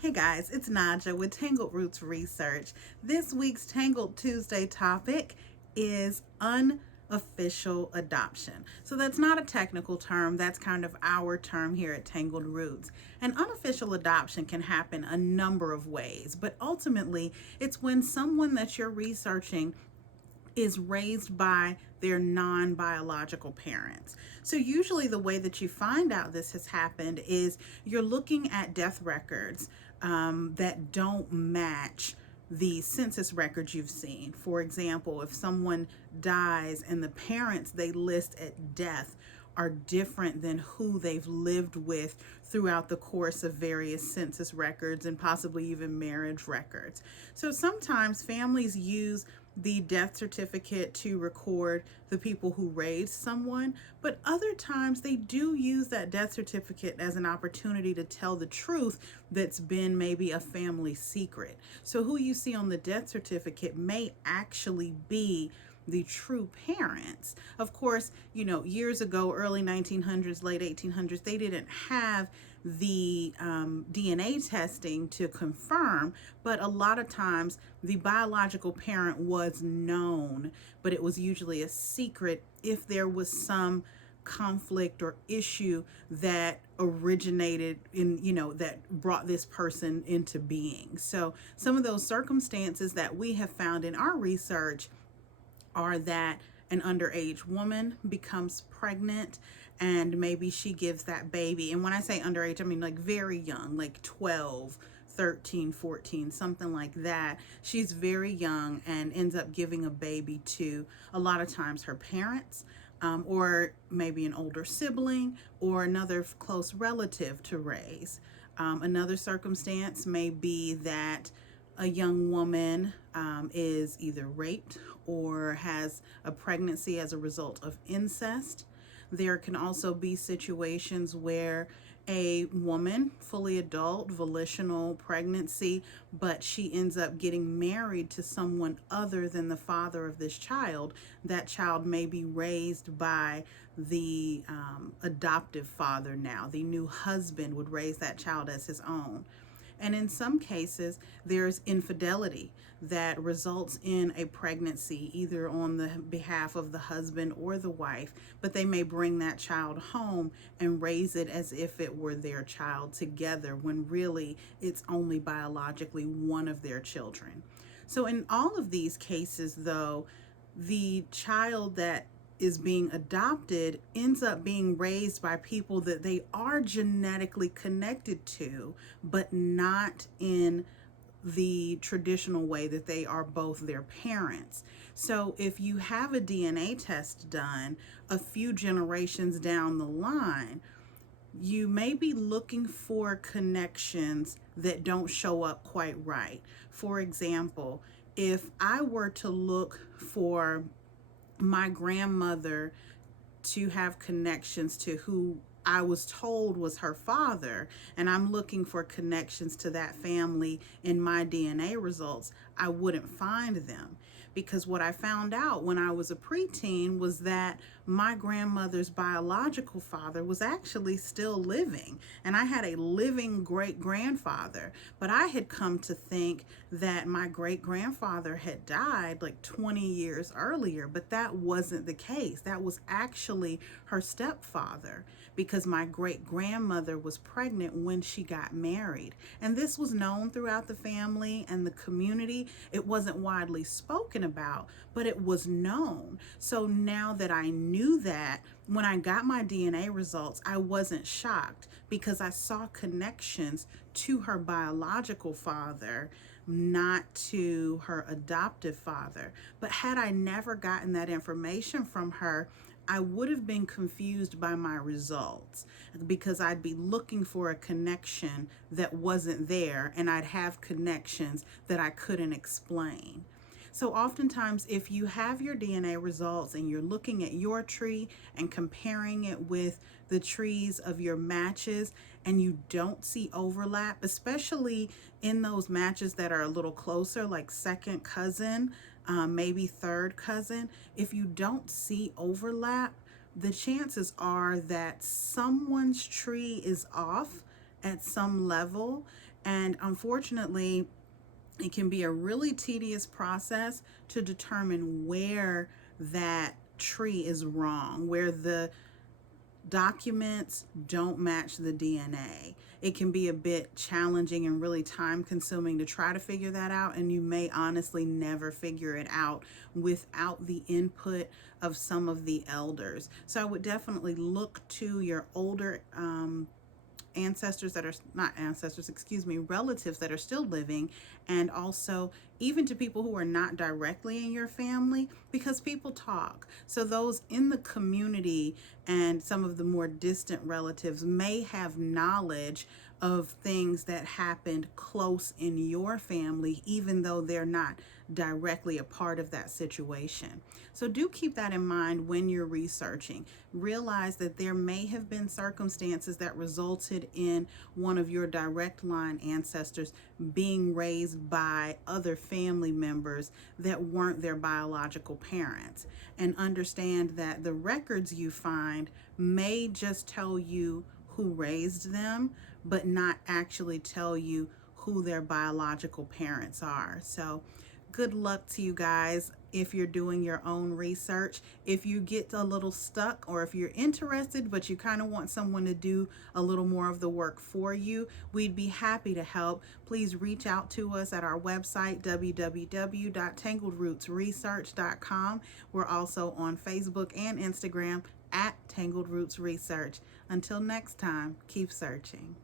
Hey guys, it's Naja with Tangled Roots Research. This week's Tangled Tuesday topic is unofficial adoption. So that's not a technical term, that's kind of our term here at Tangled Roots. And unofficial adoption can happen a number of ways, but ultimately it's when someone that you're researching is raised by their non biological parents. So, usually, the way that you find out this has happened is you're looking at death records that don't match the census records you've seen. For example, if someone dies and the parents they list at death are different than who they've lived with throughout the course of various census records and possibly even marriage records. So sometimes families use the death certificate to record the people who raised someone, but other times they do use that death certificate as an opportunity to tell the truth that's been maybe a family secret. So who you see on the death certificate may actually be the true parents. Of course, years ago, early 1900s, late 1800s, they didn't have the DNA testing to confirm, but a lot of times the biological parent was known, but it was usually a secret if there was some conflict or issue that originated that brought this person into being. So some of those circumstances that we have found in our research are that an underage woman becomes pregnant and maybe she gives that baby. And when I say underage, I mean like very young, like 12, 13, 14, something like that. She's very young and ends up giving a baby to a lot of times her parents, or maybe an older sibling or another close relative to raise. Another circumstance may be that a young woman is either raped or has a pregnancy as a result of incest. There can also be situations where a woman, fully adult, volitional pregnancy, but she ends up getting married to someone other than the father of this child. That child may be raised by the adoptive father now. The new husband would raise that child as his own. And in some cases, there's infidelity that results in a pregnancy, either on the behalf of the husband or the wife, but they may bring that child home and raise it as if it were their child together, when really it's only biologically one of their children. So, in all of these cases, though, the child that is being adopted ends up being raised by people that they are genetically connected to, but not in the traditional way that they are both their parents. So if you have a DNA test done a few generations down the line, you may be looking for connections that don't show up quite right. For example, if I were to look for my grandmother to have connections to who I was told was her father, and I'm looking for connections to that family in my DNA results, I wouldn't find them. Because what I found out when I was a preteen was that my grandmother's biological father was actually still living, and I had a living great grandfather. But I had come to think that my great grandfather had died like 20 years earlier, but that wasn't the case. That was actually her stepfather, because my great grandmother was pregnant when she got married. And this was known throughout the family and the community. It wasn't widely spoken about, but it was known. So now that I knew that, when I got my DNA results, I wasn't shocked, because I saw connections to her biological father, not to her adoptive father. But had I never gotten that information from her, I would have been confused by my results, because I'd be looking for a connection that wasn't there, and I'd have connections that I couldn't explain. So oftentimes, if you have your DNA results and you're looking at your tree and comparing it with the trees of your matches and you don't see overlap, especially in those matches that are a little closer, like second cousin, maybe third cousin, if you don't see overlap, the chances are that someone's tree is off at some level, And unfortunately, it can be a really tedious process to determine where that tree is wrong, where the documents don't match the DNA. It can be a bit challenging and really time consuming to try to figure that out, and you may honestly never figure it out without the input of some of the elders. So I would definitely look to your older ancestors that are not ancestors, excuse me, relatives that are still living, and also even to people who are not directly in your family, because people talk. So those in the community and some of the more distant relatives may have knowledge of things that happened close in your family, even though they're not directly a part of that situation. So do keep that in mind when you're researching. Realize that there may have been circumstances that resulted in one of your direct line ancestors being raised by other family members that weren't their biological parents. And understand that the records you find may just tell you who raised them, but not actually tell you who their biological parents are. So good luck to you guys if you're doing your own research. If you get a little stuck, or if you're interested but you kind of want someone to do a little more of the work for you, we'd be happy to help. Please reach out to us at our website, www.tangledrootsresearch.com. We're also on Facebook and Instagram at Tangled Roots Research. Until next time, keep searching.